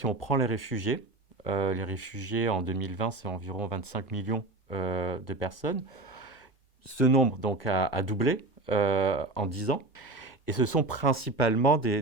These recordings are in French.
si on prend les réfugiés en 2020, c'est environ 25 millions de personnes. Ce nombre donc a doublé en 10 ans. Et ce sont principalement des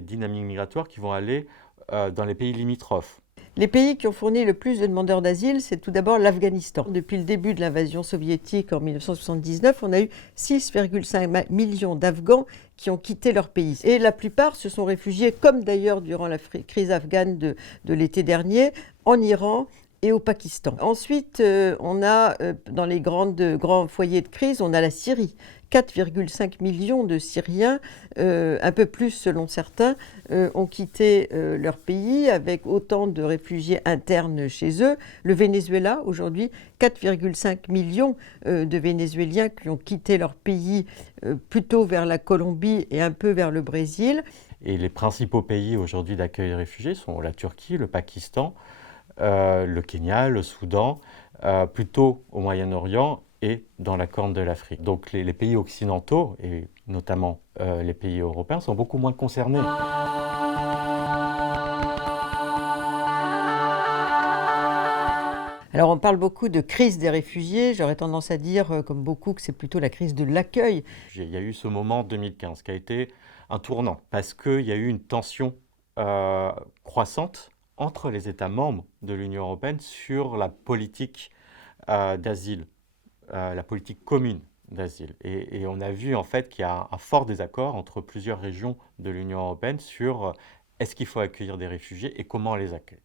dynamiques migratoires qui vont aller dans les pays limitrophes. Les pays qui ont fourni le plus de demandeurs d'asile, c'est tout d'abord l'Afghanistan. Depuis le début de l'invasion soviétique en 1979, on a eu 6,5 millions d'Afghans qui ont quitté leur pays. Et la plupart se sont réfugiés, comme d'ailleurs durant la crise afghane de l'été dernier, en Iran et au Pakistan. Ensuite, on a dans les grands foyers de crise, on a la Syrie. 4,5 millions de Syriens, un peu plus selon certains, ont quitté leur pays avec autant de réfugiés internes chez eux. Le Venezuela, aujourd'hui, 4,5 millions de Vénézuéliens qui ont quitté leur pays plutôt vers la Colombie et un peu vers le Brésil. Et les principaux pays aujourd'hui d'accueil des réfugiés sont la Turquie, le Pakistan, le Kenya, le Soudan, plutôt au Moyen-Orient et dans la Corne de l'Afrique. Donc les pays occidentaux, et notamment les pays européens, sont beaucoup moins concernés. Alors on parle beaucoup de crise des réfugiés, j'aurais tendance à dire, comme beaucoup, que c'est plutôt la crise de l'accueil. Il y a eu ce moment en 2015 qui a été un tournant, parce qu'il y a eu une tension croissante entre les États membres de l'Union européenne sur la politique d'asile. La politique commune d'asile. Et on a vu en fait qu'il y a un fort désaccord entre plusieurs régions de l'Union européenne sur est-ce qu'il faut accueillir des réfugiés et comment on les accueille.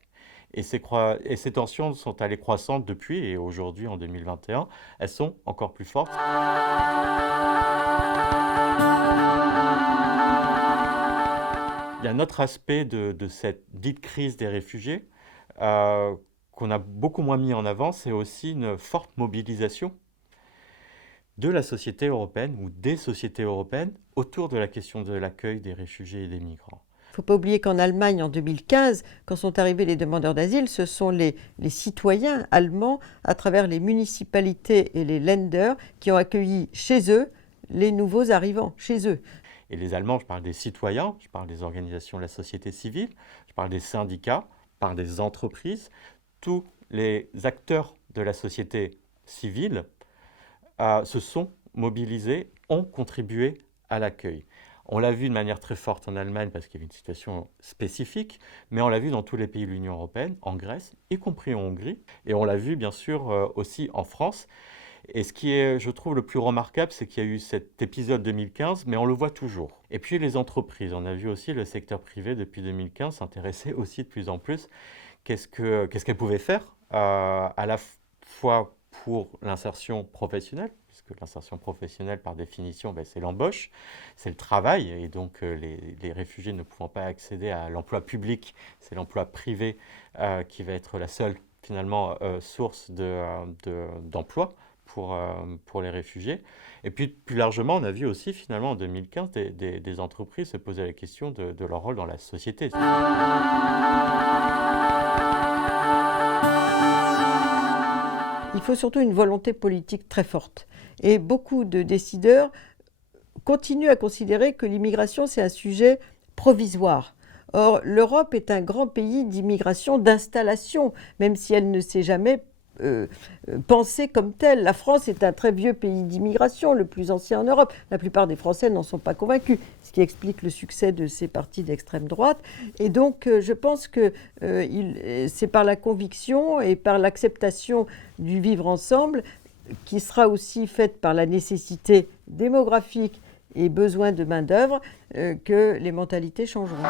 Et ces tensions sont allées croissantes depuis, et aujourd'hui, en 2021, elles sont encore plus fortes. Il y a un autre aspect de cette dite crise des réfugiés qu'on a beaucoup moins mis en avant, c'est aussi une forte mobilisation de la société européenne ou des sociétés européennes autour de la question de l'accueil des réfugiés et des migrants. Il ne faut pas oublier qu'en Allemagne, en 2015, quand sont arrivés les demandeurs d'asile, ce sont les citoyens allemands, à travers les municipalités et les Länder, qui ont accueilli chez eux les nouveaux arrivants, chez eux. Et les Allemands, je parle des citoyens, je parle des organisations de la société civile, je parle des syndicats, je parle des entreprises, tous les acteurs de la société civile se sont mobilisés, ont contribué à l'accueil. On l'a vu de manière très forte en Allemagne parce qu'il y avait une situation spécifique, mais on l'a vu dans tous les pays de l'Union européenne, en Grèce, y compris en Hongrie, et on l'a vu bien sûr aussi en France. Et ce qui est, je trouve, le plus remarquable, c'est qu'il y a eu cet épisode 2015, mais on le voit toujours. Et puis les entreprises, on a vu aussi le secteur privé depuis 2015 s'intéresser aussi de plus en plus qu'est-ce qu'elles pouvaient faire à la fois pour l'insertion professionnelle, puisque l'insertion professionnelle, par définition, c'est l'embauche, c'est le travail, et donc les réfugiés ne pouvant pas accéder à l'emploi public, c'est l'emploi privé qui va être la seule, finalement, source d'emploi pour les réfugiés. Et puis, plus largement, on a vu aussi, finalement, en 2015, des entreprises se poser la question de leur rôle dans la société. Il faut surtout une volonté politique très forte. Et beaucoup de décideurs continuent à considérer que l'immigration, c'est un sujet provisoire. Or, l'Europe est un grand pays d'immigration, d'installation, même si elle ne s'est jamais pensée comme telle. La France est un très vieux pays d'immigration, le plus ancien en Europe. La plupart des Français n'en sont pas convaincus, ce qui explique le succès de ces partis d'extrême droite. Et donc, je pense que c'est par la conviction et par l'acceptation du vivre ensemble, qui sera aussi faite par la nécessité démographique et besoin de main-d'œuvre, que les mentalités changeront.